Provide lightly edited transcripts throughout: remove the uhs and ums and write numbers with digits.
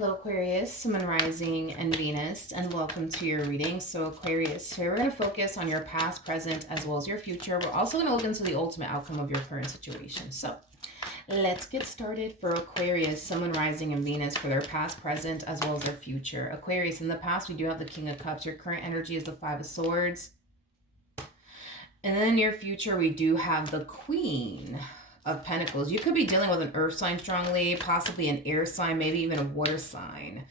Hello Aquarius, Sun, Rising, and Venus, and welcome to your reading. So Aquarius, here we're going to focus on your past, present, as well as your future. We're also going to look into the ultimate outcome of your current situation. So let's get started for Aquarius, Sun, Rising, and Venus for their past, present, as well as their future. Aquarius, in the past, we do have the King of Cups. Your current energy is the Five of Swords. And then in your future, we do have the Queen of Pentacles. You could be dealing with an earth sign strongly, possibly an air sign, maybe even a water sign.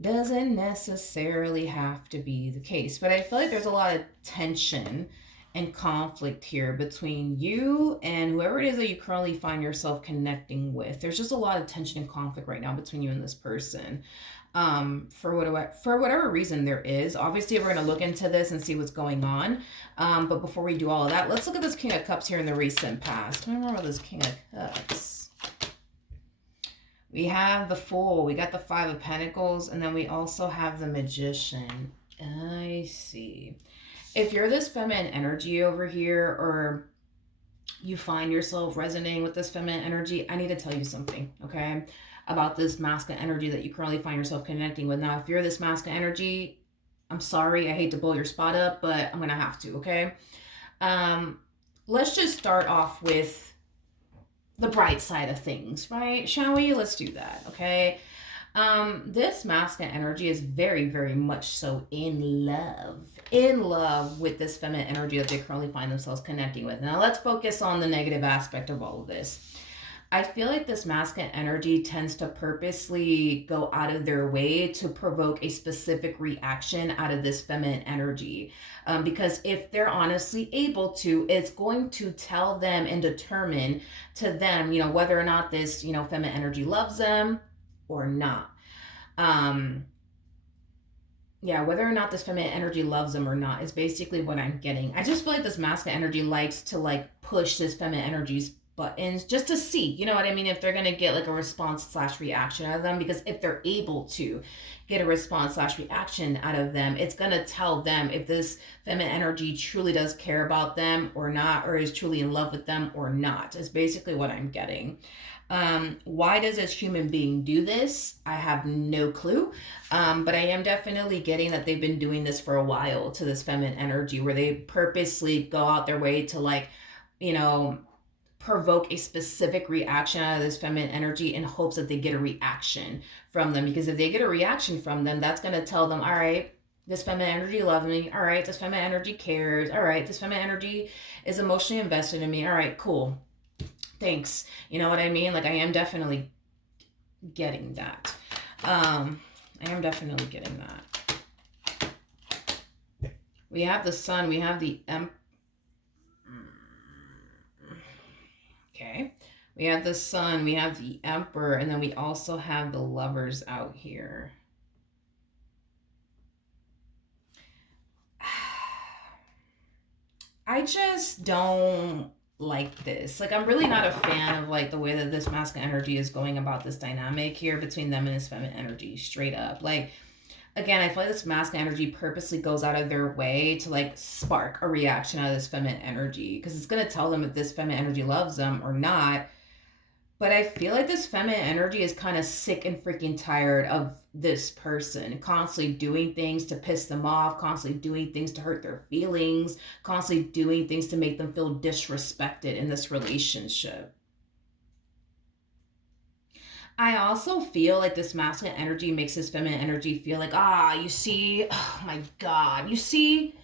Doesn't necessarily have to be the case, but I feel like there's a lot of tension and conflict here between you and whoever it is that you currently find yourself connecting with. There's just a lot of tension and conflict right now between you and this person. For whatever reason there is. Obviously, we're going to look into this and see what's going on. But before we do all of that, let's look at this King of Cups here in the recent past. What do I remember this King of Cups? We have the Fool. We got the Five of Pentacles. And then we also have the Magician. I see. If you're this feminine energy over here, or you find yourself resonating with this feminine energy, I need to tell you something, okay? About this masculine energy that you currently find yourself connecting with. Now, if you're this masculine energy, I'm sorry, I hate to blow your spot up, but I'm gonna have to, okay? Let's just start off with the bright side of things, right? Shall we? Let's do that, okay? This masculine energy is very, very much so in love with this feminine energy that they currently find themselves connecting with. Now, let's focus on the negative aspect of all of this. I feel like this masculine energy tends to purposely go out of their way to provoke a specific reaction out of this feminine energy. Because if they're honestly able to, it's going to tell them and determine to them, whether or not this, feminine energy loves them or not. Whether or not this feminine energy loves them or not is basically what I'm getting. I just feel like this masculine energy likes to push this feminine energy's buttons just to see, you know what I mean, if they're gonna get a response / reaction out of them. Because if they're able to get a response / reaction out of them, it's gonna tell them if this feminine energy truly does care about them or not, or is truly in love with them or not, is basically what I'm getting. Why does this human being do this? I have no clue. But I am definitely getting that they've been doing this for a while to this feminine energy, where they purposely go out their way to provoke a specific reaction out of this feminine energy in hopes that they get a reaction from them. Because if they get a reaction from them, that's going to tell them, all right, this feminine energy loves me. All right, this feminine energy cares. All right, this feminine energy is emotionally invested in me. All right, cool. Thanks. You know what I mean? I am definitely getting that. I am definitely getting that. We have the Sun. We have the Okay, we have the Sun, we have the Emperor, and then we also have the Lovers out here. I just don't like this. I'm really not a fan of the way that this masculine energy is going about this dynamic here between them and this feminine energy, straight up. Again, I feel like this masculine energy purposely goes out of their way to spark a reaction out of this feminine energy, because it's going to tell them if this feminine energy loves them or not. But I feel like this feminine energy is kind of sick and freaking tired of this person constantly doing things to piss them off, constantly doing things to hurt their feelings, constantly doing things to make them feel disrespected in this relationship. I also feel like this masculine energy makes this feminine energy feel you see, oh my God, you see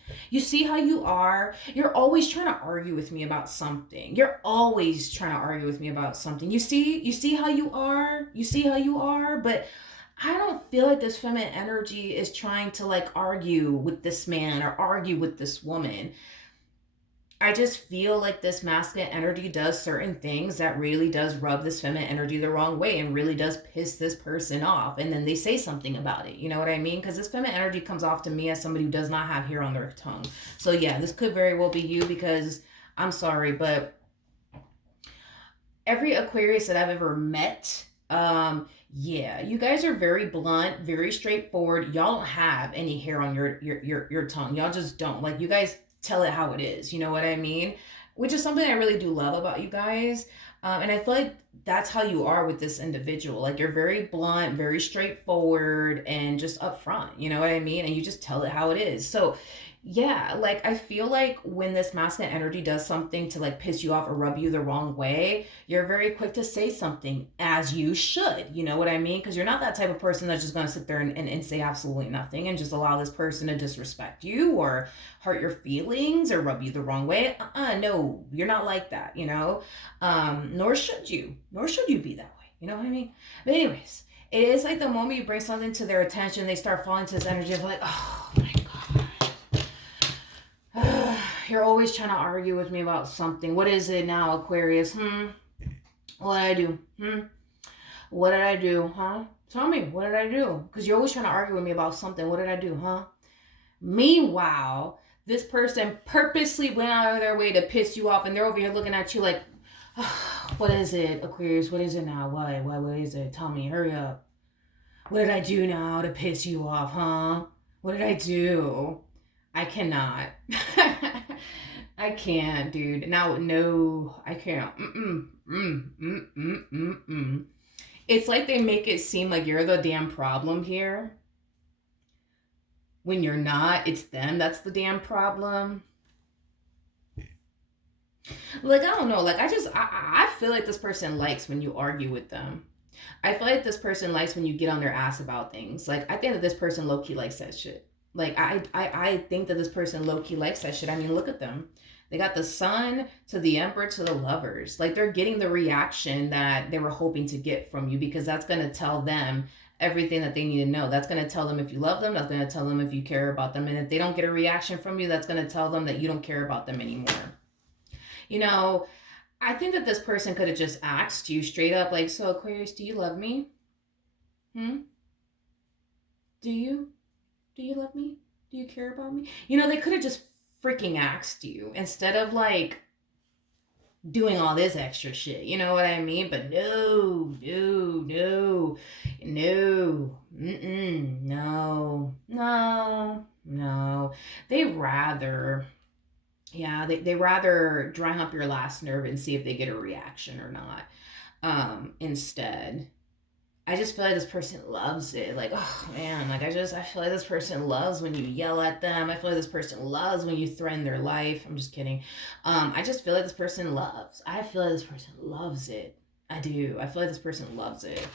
how you are? You're always trying to argue with me about something. You're always trying to argue with me about something. You see how you are? You see how you are? But I don't feel like this feminine energy is trying to argue with this man or argue with this woman. I just feel like this masculine energy does certain things that really does rub this feminine energy the wrong way and really does piss this person off. And then they say something about it. You know what I mean? Because this feminine energy comes off to me as somebody who does not have hair on their tongue. So yeah, this could very well be you, because I'm sorry, but every Aquarius that I've ever met, you guys are very blunt, very straightforward. Y'all don't have any hair on your tongue. Y'all just don't. You guys tell it how it is, you know what I mean? Which is something I really do love about you guys. And I feel like that's how you are with this individual. Like, you're very blunt, very straightforward, and just upfront. You know what I mean? And you just tell it how it is. So, yeah, like, I feel like when this masculine energy does something to like piss you off or rub you the wrong way, you're very quick to say something, as you should. You know what I mean? Because you're not that type of person that's just going to sit there and say absolutely nothing and just allow this person to disrespect you or hurt your feelings or rub you the wrong way. No, you're not like that, you know? Nor should you. Nor should you be that way. You know what I mean? But anyways, it is like the moment you bring something to their attention, they start falling to this energy of like, oh my God. You're always trying to argue with me about something. What is it now, Aquarius? What did I do? What did I do? Huh? Tell me, what did I do? Because you're always trying to argue with me about something. What did I do? Huh? Meanwhile, this person purposely went out of their way to piss you off, and they're over here looking at you like, oh, what is it, Aquarius? What is it now? What is it? Tell me, hurry up. What did I do now to piss you off, huh? What did I do? I cannot. I can't, dude. Now, no, I can't. It's like they make it seem like you're the damn problem here. When you're not, it's them that's the damn problem. Like, I don't know. Like, I feel like this person likes when you argue with them. I feel like this person likes when you get on their ass about things. Like, I think that this person low-key likes that shit. Like, I think that this person low-key likes that shit. I mean, look at them. They got the Sun to the Emperor to the Lovers. Like, they're getting the reaction that they were hoping to get from you, because that's going to tell them everything that they need to know. That's going to tell them if you love them. That's going to tell them if you care about them. And if they don't get a reaction from you, that's going to tell them that you don't care about them anymore. You know, I think that this person could have just asked you straight up, like, so Aquarius, do you love me? Do you? Do you love me? Do you care about me? You know, they could have just freaking asked you instead of like doing all this extra shit. You know what I mean? But no, no. They rather, yeah, they rather dry hump your last nerve and see if they get a reaction or not. Instead, I just feel like this person loves it. Like, oh man, like I feel like this person loves when you yell at them. I feel like this person loves when you threaten their life. I'm just kidding. I just feel like this person loves. I feel like this person loves it. I do. I feel like this person loves it.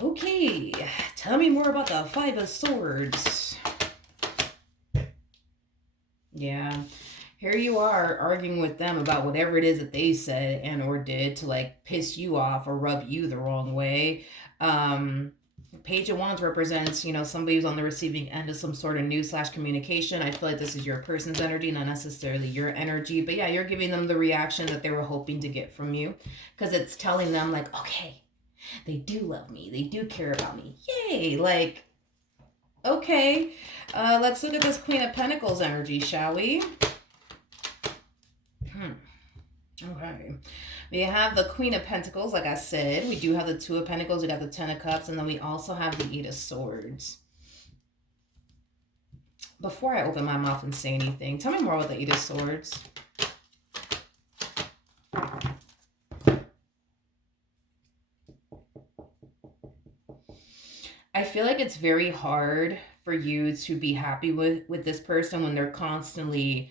Okay, tell me more about the Five of Swords. Yeah. Here you are arguing with them about whatever it is that they said and or did to like piss you off or rub you the wrong way. Page of Wands represents, you know, somebody who's on the receiving end of some sort of news / communication. I feel like this is your person's energy, not necessarily your energy. But yeah, you're giving them the reaction that they were hoping to get from you, because it's telling them like, okay, they do love me. They do care about me. Yay. Like, okay. Let's look at this Queen of Pentacles energy, shall we? Okay. We have the Queen of Pentacles, like I said. We do have the Two of Pentacles. We got the Ten of Cups. And then we also have the Eight of Swords. Before I open my mouth and say anything, tell me more about the Eight of Swords. I feel like it's very hard for you to be happy with this person when they're constantly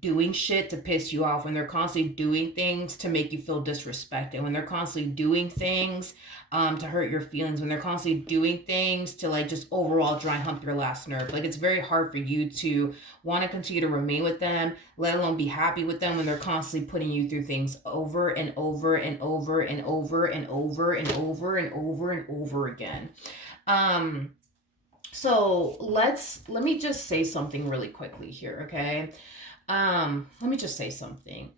doing shit to piss you off, when they're constantly doing things to make you feel disrespected, when they're constantly doing things to hurt your feelings, when they're constantly doing things to like just overall dry hump your last nerve. Like, it's very hard for you to want to continue to remain with them, let alone be happy with them, when they're constantly putting you through things over and over and over and over and over and over and over and over again. So let me just say something really quickly here, okay? Let me just say something,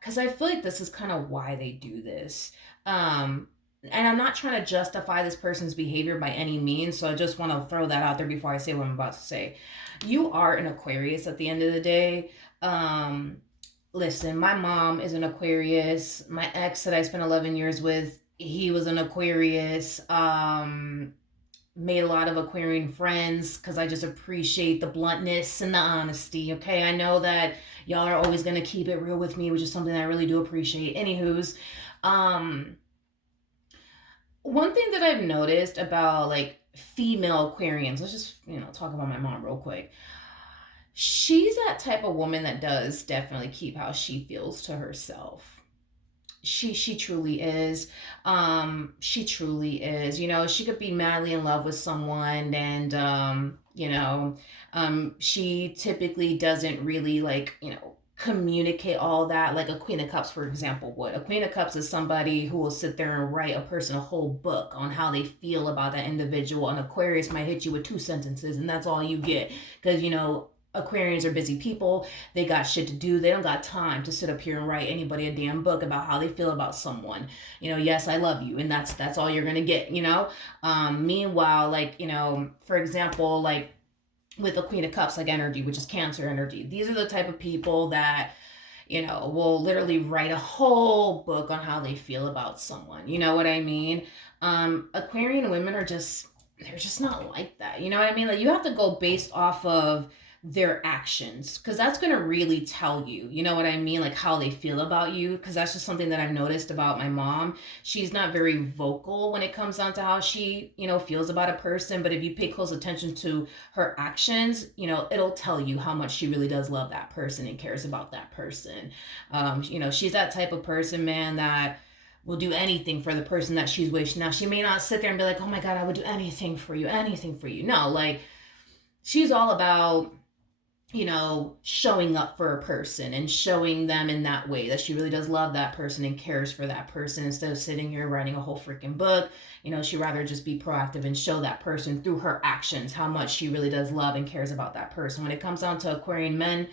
because I feel like this is kind of why they do this. And I'm not trying to justify this person's behavior by any means, so I just want to throw that out there before I say what I'm about to say. You are an Aquarius at the end of the day. Listen, my mom is an Aquarius. My ex that I spent 11 years with, he was an Aquarius. Made a lot of Aquarian friends because I just appreciate the bluntness and the honesty. Okay, I know that Y'all are always going to keep it real with me, which is something that I really do appreciate. Anywho's, one thing that I've noticed about like female Aquarians, let's just, talk about my mom real quick. She's that type of woman that does definitely keep how she feels to herself. She truly is. She truly is. She could be madly in love with someone, and she typically doesn't really like, communicate all that like a Queen of Cups, for example, would. A Queen of Cups is somebody who will sit there and write a person a whole book on how they feel about that individual. An Aquarius might hit you with 2 sentences, and that's all you get, because Aquarians are busy people. They got shit to do. They don't got time to sit up here and write anybody a damn book about how they feel about someone. Yes, I love you, and that's all you're gonna get. Meanwhile, like, for example, like with the Queen of Cups, like energy, which is Cancer energy. These are the type of people that will literally write a whole book on how they feel about someone. You know what I mean? Aquarian women they're just not like that. You know what I mean? Like, you have to go based off of their actions, because that's going to really tell you, you know what I mean, like how they feel about you. Because that's just something that I've noticed about my mom. She's not very vocal when it comes down to how she feels about a person, but if you pay close attention to her actions, it'll tell you how much she really does love that person and cares about that person. She's that type of person, man, that will do anything for the person that she's with. Now, she may not sit there and be like, oh my God, I would do anything for you, anything for you. No, like, she's all about showing up for a person and showing them in that way that she really does love that person and cares for that person, instead of sitting here writing a whole freaking book. She'd rather just be proactive and show that person through her actions how much she really does love and cares about that person. When it comes down to Aquarian men,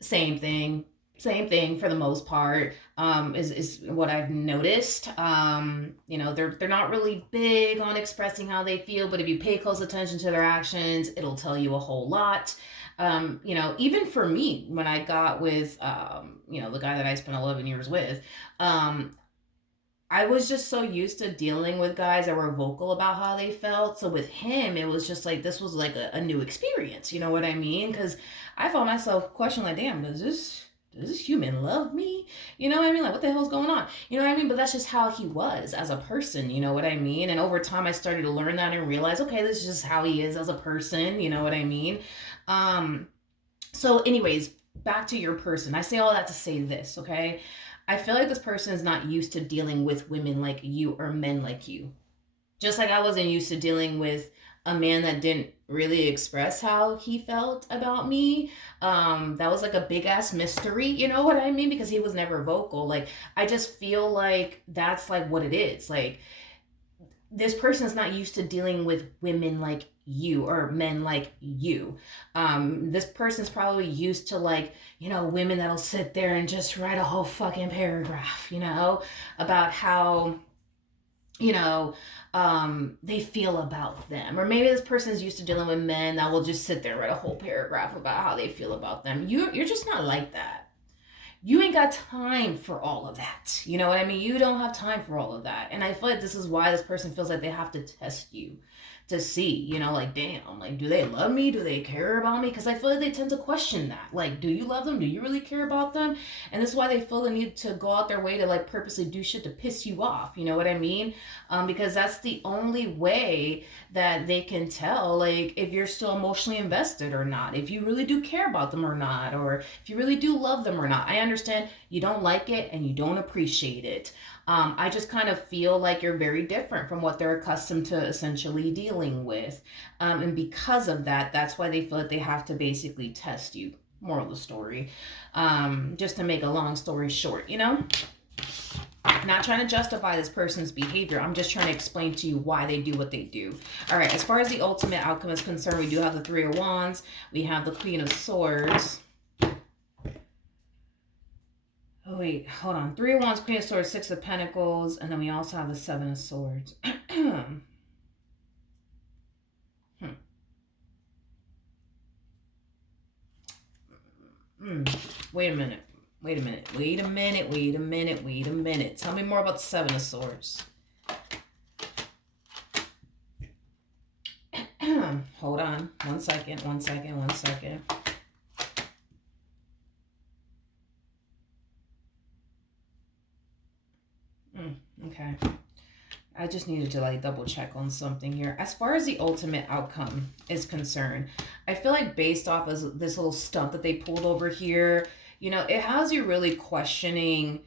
same thing for the most part. Is what I've noticed. They're not really big on expressing how they feel, but if you pay close attention to their actions, it'll tell you a whole lot. Even for me, when I got with, the guy that I spent 11 years with, I was just so used to dealing with guys that were vocal about how they felt. So with him, it was just like, this was like a new experience. You know what I mean? Because I found myself questioning, like, damn, does this human love me? You know what I mean? Like, what the hell's going on? You know what I mean? But that's just how he was as a person. You know what I mean? And over time, I started to learn that and realize, okay, this is just how he is as a person. You know what I mean? So anyways, back to your person. I say all that to say this, okay? I feel like this person is not used to dealing with women like you or men like you. Just like I wasn't used to dealing with a man that didn't really express how he felt about me. That was like a big ass mystery, you know what I mean? Because he was never vocal. Like, I just feel like that's like what it is. Like, this person is not used to dealing with women like you or men like you. This person's probably used to, like, women that'll sit there and just write a whole fucking paragraph, about how, they feel about them. Or maybe this person is used to dealing with men that will just sit there and write a whole paragraph about how they feel about them. You're just not like that. You ain't got time for all of that. You know what I mean? You don't have time for all of that. And I feel like this is why this person feels like they have to test you to see, like, damn, like, do they love me? Do they care about me? Because I feel like they tend to question that. Like, do you love them? Do you really care about them? And this is why they feel the need to go out their way to, like, purposely do shit to piss you off. You know what I mean? Because that's the only way that they can tell, like, if you're still emotionally invested or not, if you really do care about them or not, or if you really do love them or not. I understand you don't like it and you don't appreciate it. I just kind of feel like you're very different from what they're accustomed to essentially dealing with. And because of that, that's why they feel like they have to basically test you. Moral of the story. Just to make a long story short, Not trying to justify this person's behavior. I'm just trying to explain to you why they do what they do. All right, as far as the ultimate outcome is concerned, we do have the Three of Wands. We have the Queen of Swords. Oh, wait, hold on. Three of Wands, Queen of Swords, Six of Pentacles, and then we also have the Seven of Swords. Wait a minute. Tell me more about the Seven of Swords. Hold on. One second. Okay. I just needed to like double check on something here. As far as the ultimate outcome is concerned, I feel like based off of this little stunt that they pulled over here, it has you really questioning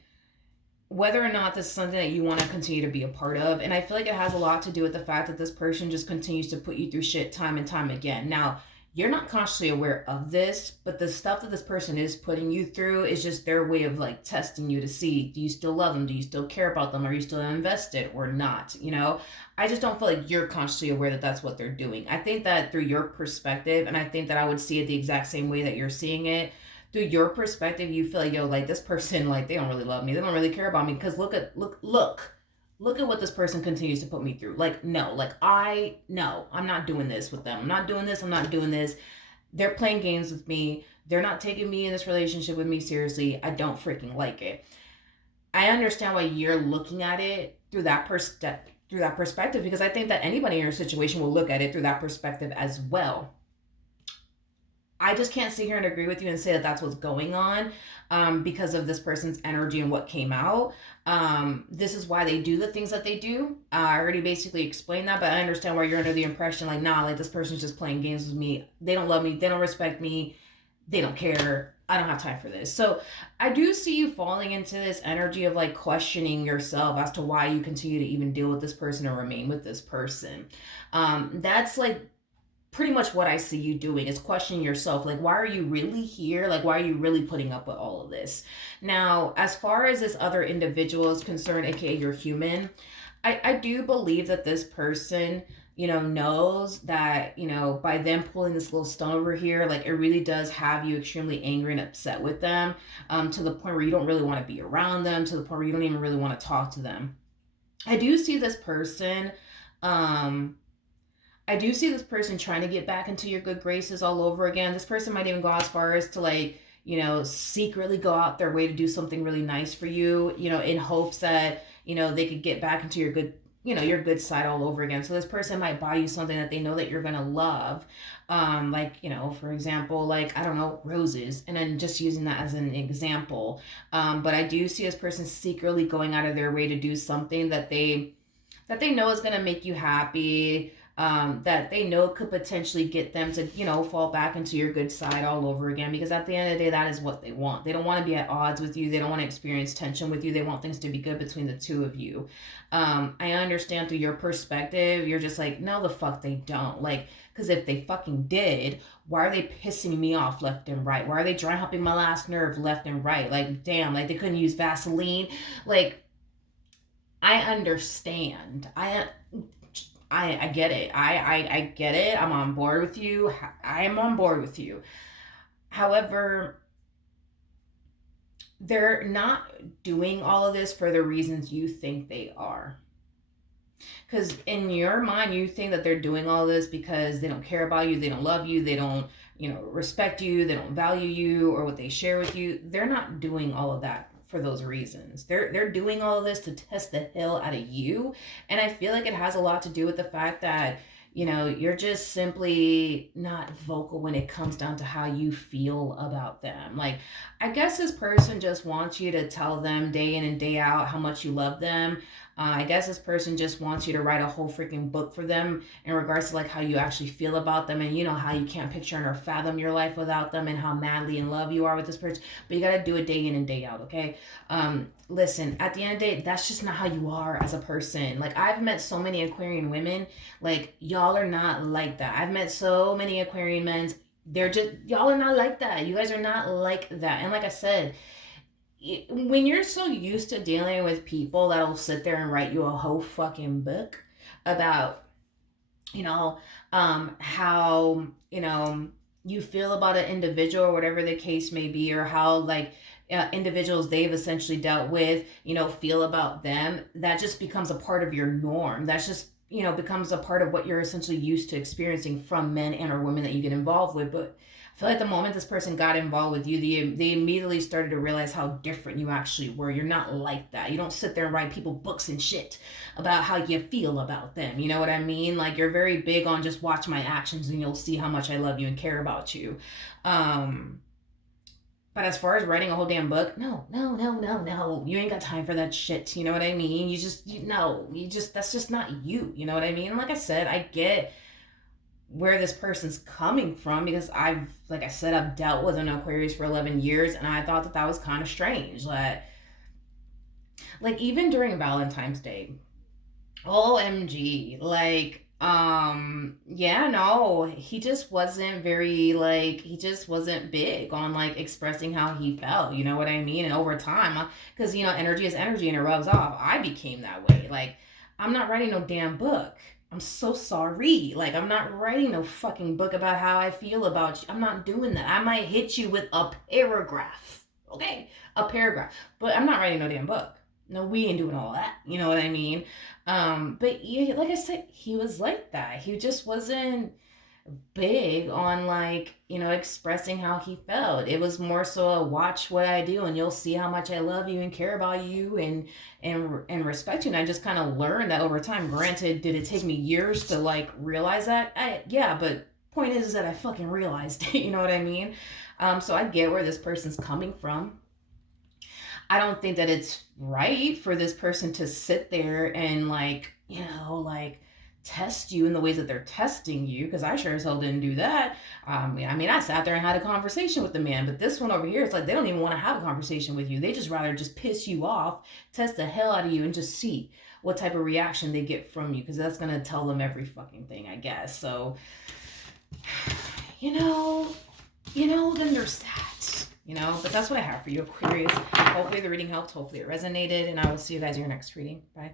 whether or not this is something that you want to continue to be a part of. And I feel like it has a lot to do with the fact that this person just continues to put you through shit time and time again. Now, you're not consciously aware of this, but the stuff that this person is putting you through is just their way of like testing you to see, do you still love them? Do you still care about them? Are you still invested or not? I just don't feel like you're consciously aware that that's what they're doing. I think that through your perspective, and I think that I would see it the exact same way that you're seeing it, through your perspective, you feel like, yo, like this person, like they don't really love me. They don't really care about me. Because look at what this person continues to put me through. Like, no, I'm not doing this with them. I'm not doing this. They're playing games with me. They're not taking me in this relationship with me seriously. I don't freaking like it. I understand why you're looking at it through that perspective, because I think that anybody in your situation will look at it through that perspective as well. I just can't sit here and agree with you and say that that's what's going on because of this person's energy and what came out. This is why they do the things that they do. I already basically explained that, but I understand why you're under the impression like, nah, like this person's just playing games with me. They don't love me. They don't respect me. They don't care. I don't have time for this. So I do see you falling into this energy of like questioning yourself as to why you continue to even deal with this person or remain with this person. That's like pretty much what I see you doing, is questioning yourself. Like, why are you really here? Like, why are you really putting up with all of this? Now, as far as this other individual is concerned, aka your human, I do believe that this person, knows that, by them pulling this little stunt over here, like it really does have you extremely angry and upset with them, to the point where you don't really want to be around them, to the point where you don't even really want to talk to them. I do see this person, trying to get back into your good graces all over again. This person might even go as far as to like, secretly go out their way to do something really nice for you, in hopes that, they could get back into your good, your good side all over again. So this person might buy you something that they know that you're going to love. For example, like, I don't know, roses, and then just using that as an example. But I do see this person secretly going out of their way to do something that they know is going to make you happy, that they know could potentially get them to, fall back into your good side all over again. Because at the end of the day, that is what they want. They don't want to be at odds with you. They don't want to experience tension with you. They want things to be good between the two of you. I understand through your perspective, you're just like, no, the fuck they don't. Like, because if they fucking did, why are they pissing me off left and right? Why are they dry humping my last nerve left and right? Like, damn, like they couldn't use Vaseline. Like, I understand. I get it. I get it. I'm on board with you. I am on board with you. However, they're not doing all of this for the reasons you think they are. Because in your mind, you think that they're doing all this because they don't care about you, they don't love you, they don't, respect you, they don't value you or what they share with you. They're not doing all of that for those reasons. They're doing all of this to test the hell out of you. And I feel like it has a lot to do with the fact that, you're just simply not vocal when it comes down to how you feel about them. Like, I guess this person just wants you to tell them day in and day out how much you love them. I guess this person just wants you to write a whole freaking book for them in regards to like how you actually feel about them, and how you can't picture or fathom your life without them, and how madly in love you are with this person. But you got to do it day in and day out, okay? Listen, at the end of the day, that's just not how you are as a person. Like, I've met so many Aquarian women, like, y'all are not like that. I've met so many Aquarian men, y'all are not like that. You guys are not like that. And like I said, when you're so used to dealing with people that'll sit there and write you a whole fucking book about, how, you feel about an individual or whatever the case may be, or how like individuals they've essentially dealt with, feel about them, that just becomes a part of your norm. That's just, becomes a part of what you're essentially used to experiencing from men and or women that you get involved with. But I feel like the moment this person got involved with you, they immediately started to realize how different you actually were. You're not like that. You don't sit there and write people books and shit about how you feel about them. You know what I mean? Like, you're very big on just watch my actions and you'll see how much I love you and care about you. But as far as writing a whole damn book, no, no, no, no, no. You ain't got time for that shit. You know what I mean? That's just not you. You know what I mean? Like I said, I get where this person's coming from because like I said, I've dealt with an Aquarius for 11 years and I thought that that was kind of strange. Like even during Valentine's Day, OMG, like, yeah, no, he just wasn't very, like, he just wasn't big on, like, expressing how he felt, you know what I mean? And over time, because, energy is energy and it rubs off, I became that way. Like, I'm not writing no damn book. I'm so sorry. Like, I'm not writing no fucking book about how I feel about you. I'm not doing that. I might hit you with a paragraph, okay? A paragraph. But I'm not writing no damn book. No, we ain't doing all that. You know what I mean? But yeah, like I said, he was like that. He just wasn't big on, like, expressing how he felt. It was more so a watch what I do and you'll see how much I love you and care about you and respect you. And I just kind of learned that over time. Granted, did it take me years to, like, realize that? Yeah, but point is that I fucking realized it. You know what I mean? So I get where this person's coming from. I don't think that it's right for this person to sit there and, like, like, test you in the ways that they're testing you, because I sure as hell didn't do that. I mean, I sat there and had a conversation with the man, but this one over here, it's like they don't even want to have a conversation with you. They just rather just piss you off, test the hell out of you, and just see what type of reaction they get from you, because that's going to tell them every fucking thing, I guess. So, you know, then there's that. But that's what I have for you, Aquarius. Hopefully the reading helped. Hopefully it resonated. And I will see you guys in your next reading. Bye.